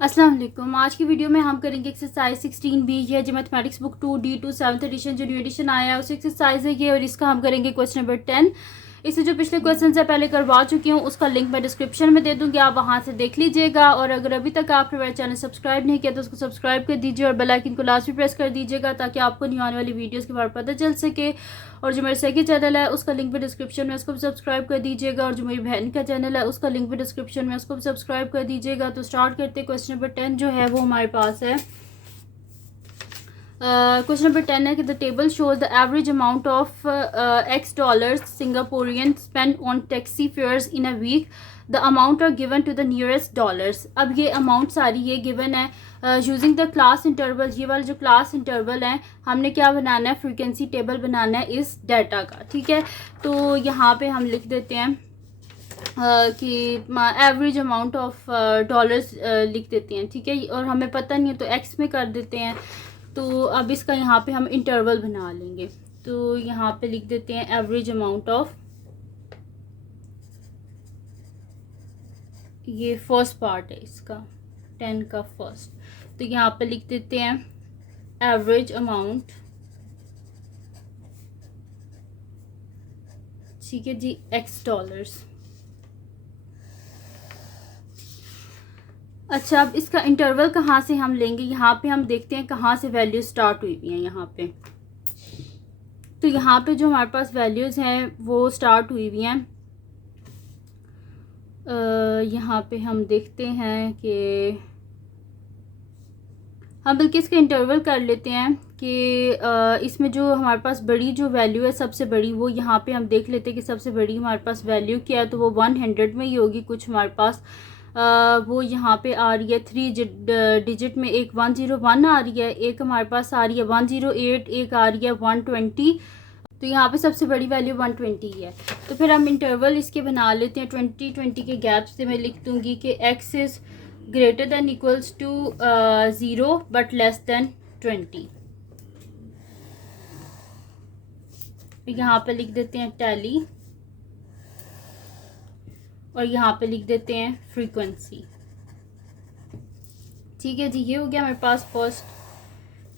अस्सलाम वालेकुम। आज की वीडियो में हम करेंगे एक्सरसाइज 16B। ये जो mathematics book 2D2 7th edition जो न्यू एडिशन आया है उस एक्सरसाइज है ये, और इसका हम करेंगे क्वेश्चन नंबर 10। इससे जो पिछले क्वेश्चन है पहले करवा चुकी हूँ, उसका लिंक मैं डिस्क्रिप्शन में दे दूँगी, आप वहाँ से देख लीजिएगा। और अगर अभी तक आपने मेरा चैनल सब्सक्राइब नहीं किया तो उसको सब्सक्राइब कर दीजिए और बेल आइकन को लास्ट में प्रेस कर दीजिएगा ताकि आपको न्यू आने वाली वीडियोज़ के बारे में पता चल सके। और जो मेरा सेकंड चैनल है उसका लिंक भी डिस्क्रिप्शन में, उसको भी सब्सक्राइब कर दीजिएगा। और जो मेरी बहन का चैनल है उसका लिंक भी डिस्क्रिप्शन में, उसको भी सब्सक्राइब कर दीजिएगा। तो स्टार्ट करते हैं। क्वेश्चन नंबर 10 जो है वो हमारे पास है। क्वेश्चन नंबर 10 है कि the table shows the average amount of $X Singaporean spend on taxi fares in a week. The amount are given to the nearest dollars. अब ये अमाउंट सारी ये गिवन है यूजिंग द क्लास इंटरवल। ये वाला जो क्लास इंटरवल है हमने क्या बनाना है, फ्रीक्वेंसी टेबल बनाना है इस डाटा का। ठीक है, तो यहाँ पे हम लिख देते हैं कि एवरेज अमाउंट ऑफ डॉलर्स लिख देते हैं। ठीक है, और हमें पता नहीं है तो एक्स में कर देते हैं। तो अब इसका यहाँ पे हम इंटरवल बना लेंगे। तो यहाँ पे लिख देते हैं एवरेज अमाउंट ऑफ, ये फर्स्ट पार्ट है इसका 10 का फर्स्ट। तो यहाँ पे लिख देते हैं एवरेज अमाउंट, ठीक है जी, $X। अच्छा, अब इसका इंटरवल कहाँ से हम लेंगे, यहाँ पे हम देखते हैं कहाँ से वैल्यू स्टार्ट हुई हुई हैं यहाँ पे। तो यहाँ पे जो हमारे पास वैल्यूज़ हैं वो स्टार्ट हुई हुई हैं। यहाँ पे हम देखते हैं कि हम बल्कि इसका इंटरवल कर लेते हैं कि इसमें जो हमारे पास बड़ी जो वैल्यू है सबसे बड़ी, वो यहाँ पे हम देख लेते हैं कि सबसे बड़ी हमारे पास वैल्यू क्या है। तो वो 100 में ही होगी कुछ हमारे पास। वो यहाँ पे आ रही है 3 डिजिट में, एक 101 आ रही है, एक हमारे पास आ रही है 108, एक आ रही है 120। तो यहाँ पे सबसे बड़ी वैल्यू 120 है। तो फिर हम इंटरवल इसके बना लेते हैं 20 के गैप से। मैं लिख दूँगी कि x is greater than equals to 0 but less than 20। यहाँ पे लिख देते हैं टैली और यहाँ पे लिख देते हैं फ्रीक्वेंसी। ठीक है जी, ये हो गया हमारे पास फर्स्ट।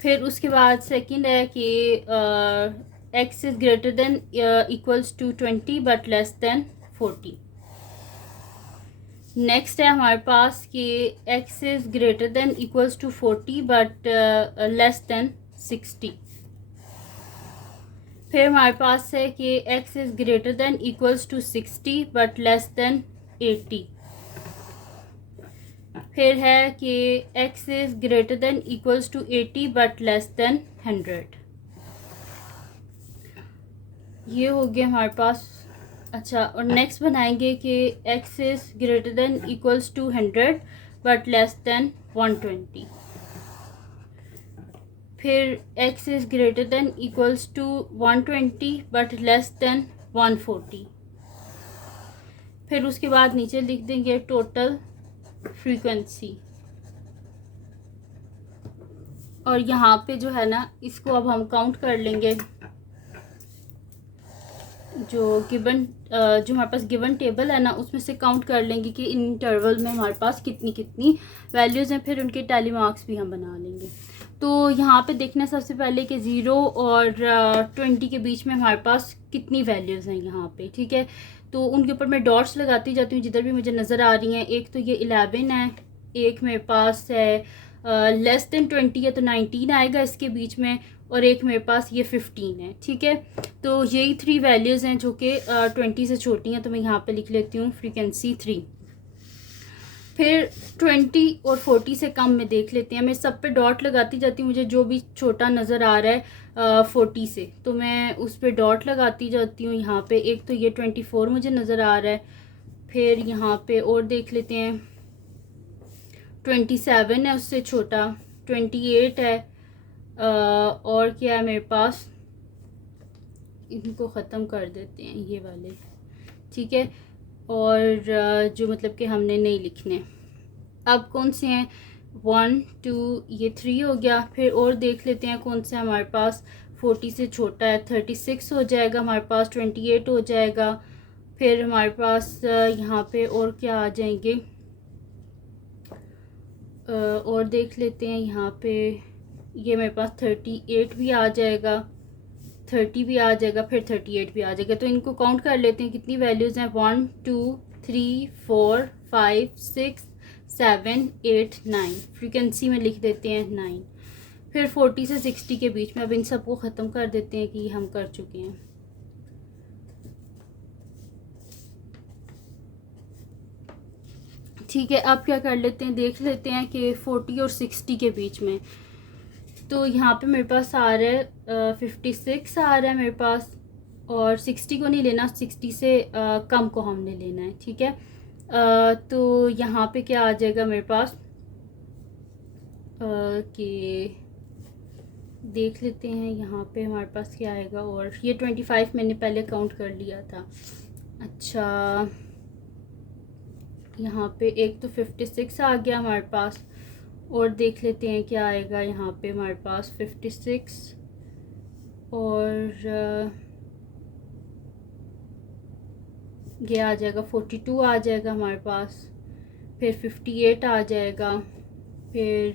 फिर उसके बाद सेकंड है कि x is greater than equals to 20 but less than 40। Next है हमारे पास कि x is greater than equals to 40 but less than 60। फिर हमारे पास है कि x is greater than equals to 60 but less than 80। फिर है कि x is greater than equals to 80 but less than 100। ये हो गया हमारे पास। अच्छा, और नेक्स्ट बनाएंगे कि x is greater than equals to 100 but less than 120। फिर x is greater than equals to 120 but less than 140। फिर उसके बाद नीचे लिख देंगे टोटल फ्रीक्वेंसी। और यहाँ पे जो है ना, इसको अब हम काउंट कर लेंगे। जो गिवन जो हमारे पास गिवन टेबल है ना, उसमें से काउंट कर लेंगे कि इन इंटरवल में हमारे पास कितनी कितनी वैल्यूज़ हैं। फिर उनके टैली मार्क्स भी हम बना लेंगे। तो यहाँ पे देखना है सबसे पहले कि 0 और 20 के बीच में हमारे पास कितनी वैल्यूज़ हैं यहाँ पे। ठीक है, तो उनके ऊपर मैं डॉट्स लगाती जाती हूँ जिधर भी मुझे नज़र आ रही हैं। एक तो ये 11 है, एक मेरे पास है लेस देन 20 है तो 19 आएगा इसके बीच में, और एक मेरे पास ये 15 है। ठीक है, तो यही 3 वैल्यूज़ हैं जो कि 20 से छोटी हैं। तो मैं यहाँ पे लिख लेती हूँ फ्रीक्वेंसी 3। फिर 20 और 40 से कम में देख लेते हैं। मैं सब पे डॉट लगाती जाती हूँ, मुझे जो भी छोटा नज़र आ रहा है 40 से तो मैं उस पर डॉट लगाती जाती हूँ। यहाँ पे एक तो ये 24 मुझे नज़र आ रहा है। फिर यहाँ पे और देख लेते हैं 27 है उससे छोटा, 28 है, और क्या है मेरे पास, इनको ख़त्म कर देते हैं ये वाले। ठीक है, और जो मतलब कि हमने नहीं लिखने। अब कौन से हैं, 1 2 ये 3 हो गया। फिर और देख लेते हैं कौन सा हमारे पास 40 से छोटा है, 36 हो जाएगा हमारे पास, 28 हो जाएगा। फिर हमारे पास यहाँ पे और क्या आ जाएंगे, और देख लेते हैं यहाँ पे, ये मेरे पास 38 भी आ जाएगा, 30 भी आ जाएगा, फिर 38 भी आ जाएगा। तो इनको काउंट कर लेते हैं कितनी वैल्यूज़ हैं। 1 2 3 4 5 6 7 8 9, फ्रीक्वेंसी में लिख देते हैं 9। फिर 40 से 60 के बीच में। अब इन सबको ख़त्म कर देते हैं कि हम कर चुके हैं। ठीक है, अब क्या कर लेते हैं, देख लेते हैं कि 40 और 60 के बीच में। तो यहाँ पे मेरे पास आ रहा है 56 आ रहा है मेरे पास, और 60 को नहीं लेना, 60 से कम को हमने लेना है। ठीक है, तो यहाँ पे क्या आ जाएगा मेरे पास कि देख लेते हैं यहाँ पे हमारे पास क्या आएगा। और ये 25 मैंने पहले काउंट कर लिया था। अच्छा, यहाँ पे एक तो 56 आ गया हमारे पास, और देख लेते हैं क्या आएगा यहाँ पे हमारे पास 56, और ये आ जाएगा 42 आ जाएगा हमारे पास, फिर 58 आ जाएगा, फिर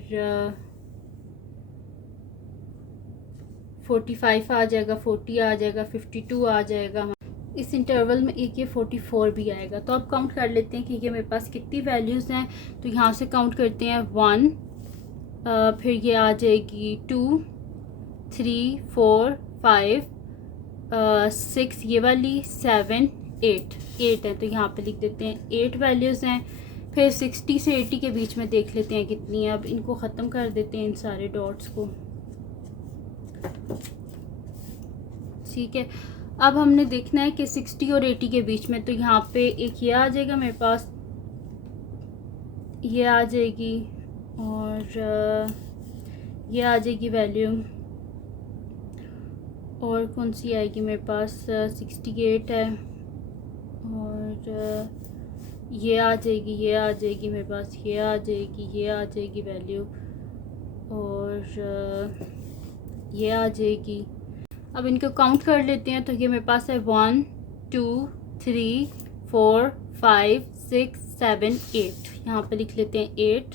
45 आ जाएगा, 40 आ जाएगा, 52 आ जाएगा। इस इंटरवल में एक ये 44 भी आएगा। तो अब काउंट कर लेते हैं कि ये मेरे पास कितनी वैल्यूज़ हैं। तो यहाँ से काउंट करते हैं 1, फिर ये आ जाएगी 2 3 4 5 6, ये वाली 7 8 है। तो यहाँ पे लिख देते हैं 8 वैल्यूज़ हैं। फिर 60 से 80 के बीच में देख लेते हैं कितनी है। अब इनको ख़त्म कर देते हैं इन सारे डॉट्स को। ठीक है, अब हमने देखना है कि 60 और 80 के बीच में। तो यहाँ पे एक ये आ जाएगा मेरे पास, ये आ जाएगी, और ये आ जाएगी वैल्यू, और कौन सी आएगी मेरे पास 68 है, और ये आ जाएगी, ये आ जाएगी मेरे पास, ये आ जाएगी, ये आ जाएगी वैल्यू, और ये आ जाएगी। अब इनको काउंट कर लेते हैं। तो ये मेरे पास है 1 2 3 4 5 6 7 8, यहाँ पे लिख लेते हैं 8।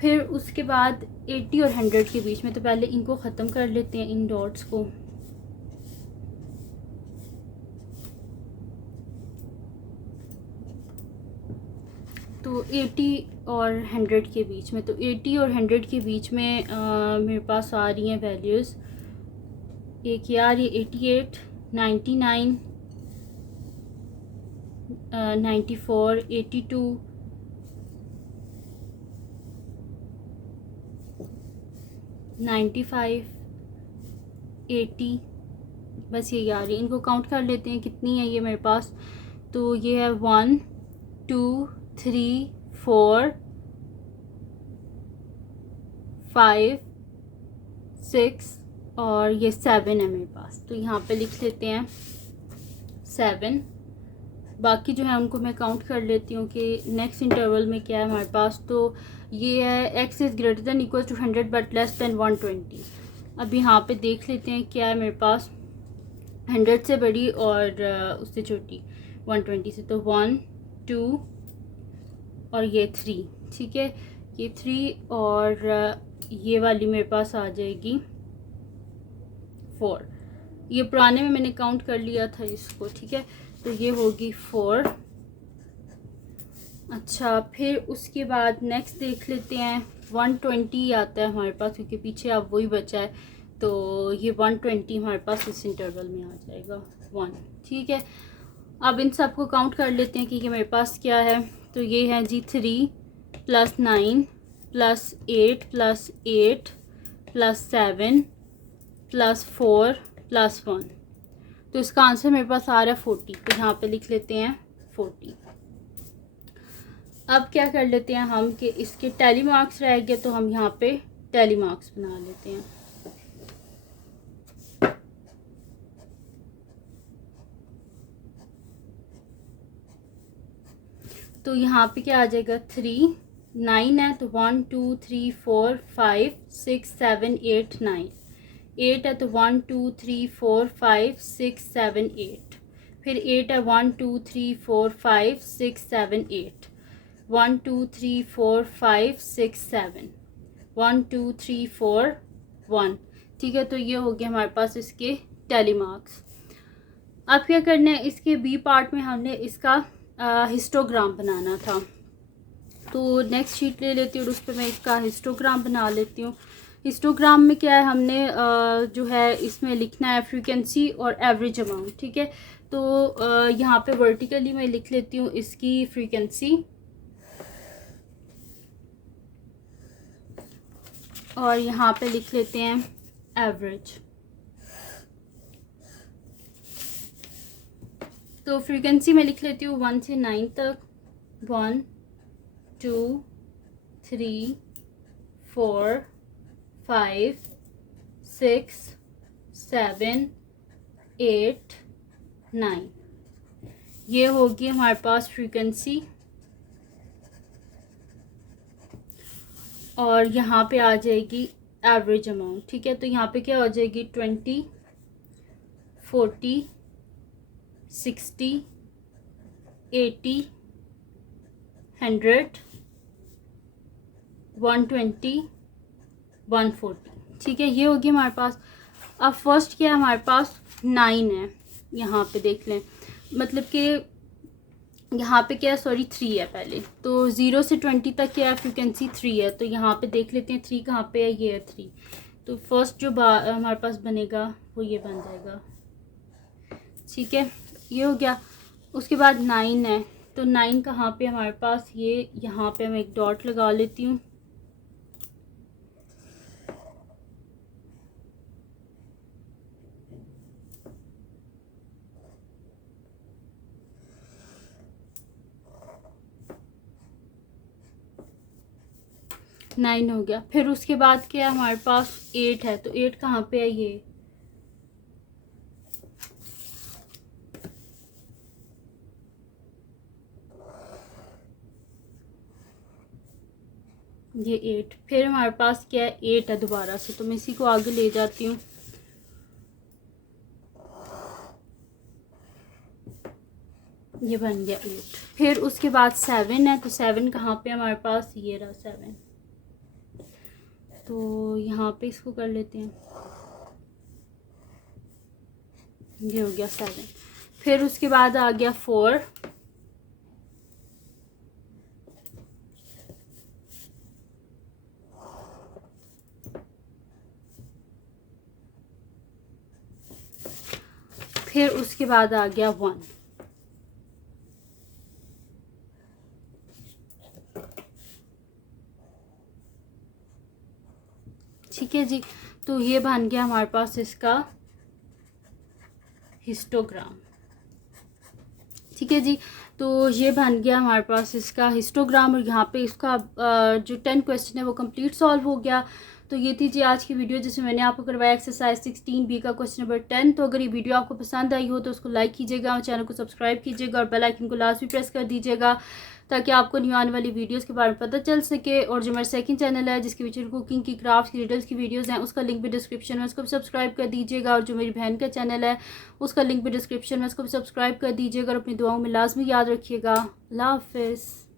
फिर उसके बाद 80 और 100 के बीच में। तो पहले इनको ख़त्म कर लेते हैं इन डॉट्स को। तो 80 और 100 के बीच में। तो 80 और 100 के बीच में मेरे पास आ रही हैं वैल्यूज़। एक ये आ रही है 88 99 94 82 95 80, बस ये आ रही है। इनको काउंट कर लेते हैं कितनी है ये मेरे पास। तो ये है 1 2 3 4 5 6, और ये 7 है मेरे पास। तो यहाँ पे लिख लेते हैं 7। बाकी जो है उनको मैं काउंट कर लेती हूँ कि नेक्स्ट इंटरवल में क्या है हमारे पास। तो ये है x is greater than equal to 100 but less than 120। अब यहाँ पे देख लेते हैं क्या है मेरे पास 100 से बड़ी और उससे छोटी 120 से। तो 1 2 और ये 3। ठीक है, ये 3 और ये वाली मेरे पास आ जाएगी 4। ये पुराने में मैंने काउंट कर लिया था इसको। ठीक है, तो ये होगी 4। अच्छा, फिर उसके बाद नेक्स्ट देख लेते हैं 120 आता है हमारे पास, क्योंकि पीछे अब वही बचा है। तो ये 120 हमारे पास इस इंटरवल में आ जाएगा 1। ठीक है, अब इन सब को काउंट कर लेते हैं कि ये मेरे पास क्या है। तो ये है जी 3 + 9 + 8 + 8 + 7 + 4 + 1। तो इसका आंसर मेरे पास आ रहा है 40। तो यहाँ पे लिख लेते हैं 40। अब क्या कर लेते हैं हम कि इसके टैली मार्क्स रह गए, तो हम यहाँ पे टैली मार्क्स बना लेते हैं। तो यहाँ पे क्या आ जाएगा 3 9 है, तो 1 2 3 4 5 6 7 8 9। 8 है, तो 1 2 3 4 5 6 7 8। फिर 8 है, 1 2 3 4 5 6 7 8। 1 2 3 4 5 6 7, 1 2 3 4 1। ठीक है, तो ये हो गया हमारे पास इसके टैली मार्क्स। अब क्या करना है, इसके बी पार्ट में हमने इसका हिस्टोग्राम बनाना था। तो नेक्स्ट शीट ले लेती हूँ और उस पर मैं इसका हिस्टोग्राम बना लेती हूँ। हिस्टोग्राम में क्या है, हमने जो है इसमें लिखना है फ्रीक्वेंसी और एवरेज अमाउंट। ठीक है, तो यहाँ पे वर्टिकली मैं लिख लेती हूँ इसकी फ्रीक्वेंसी और यहाँ पे लिख लेते हैं एवरेज। तो फ्रीक्वेंसी में लिख लेती हूँ 1 से 9 तक, 1 2 3 4 5 6 7 8 9। ये होगी हमारे पास फ्रीक्वेंसी और यहाँ पे आ जाएगी एवरेज अमाउंट। ठीक है, तो यहाँ पे क्या हो जाएगी 20 40 60 80 100 120 140। ठीक है, ये होगी हमारे पास। अब फर्स्ट क्या है हमारे पास 9 है, यहाँ पे देख लें, मतलब कि यहाँ पे क्या है, सॉरी 3 है पहले। तो 0 से 20 तक क्या है, फ्रीक्वेंसी 3 है। तो यहाँ पे देख लेते हैं 3 कहाँ पे है, ये है 3। तो फर्स्ट जो हमारे पास बनेगा वो ये बन जाएगा। ठीक है, ये हो गया। उसके बाद 9 है, तो 9 कहाँ पे हमारे पास, ये यहाँ पे मैं एक डॉट लगा लेती हूँ। नाइन हो गया। फिर उसके बाद क्या है हमारे पास 8 है, तो 8 कहाँ पे है, ये 8। फिर हमारे पास क्या है 8 है दोबारा से, तो मैं इसी को आगे ले जाती हूँ। ये बन गया 8। फिर उसके बाद 7 है, तो 7 कहाँ पे हमारे पास, ये रहा 7। तो यहाँ पे इसको कर लेते हैं, ये हो गया 7। फिर उसके बाद आ गया 4, फिर उसके बाद आ गया 1। ठीक है जी, तो ये बन गया हमारे पास इसका हिस्टोग्राम। ठीक है जी, तो ये बन गया हमारे पास इसका हिस्टोग्राम और यहाँ पे इसका जो 10 क्वेश्चन है वो कंप्लीट सॉल्व हो गया। तो ये थी जी आज की वीडियो जिसमें मैंने आपको करवाया एक्सरसाइज 16B का क्वेश्चन नंबर 10। तो अगर ये वीडियो आपको पसंद आई हो तो उसको लाइक कीजिएगा और चैनल को सब्सक्राइब कीजिएगा और बेल आइकन को लास्ट भी प्रेस कर दीजिएगा ताकि आपको न्यू आने वाली वीडियोस के बारे में पता चल सके। और जो मेरा सेकंड चैनल है जिसके पीछे कुकिंग की, क्राफ्ट की, रिडल्स की वीडियोस हैं, उसका लिंक भी डिस्क्रिप्शन में, उसको भी सब्सक्राइब कर दीजिएगा। और जो मेरी बहन का चैनल है उसका लिंक भी डिस्क्रिप्शन में, उसको भी सब्सक्राइब कर दीजिएगा। और अपनी दुआओं में लाजमी याद रखिएगा। अल्लाह हाफिज़।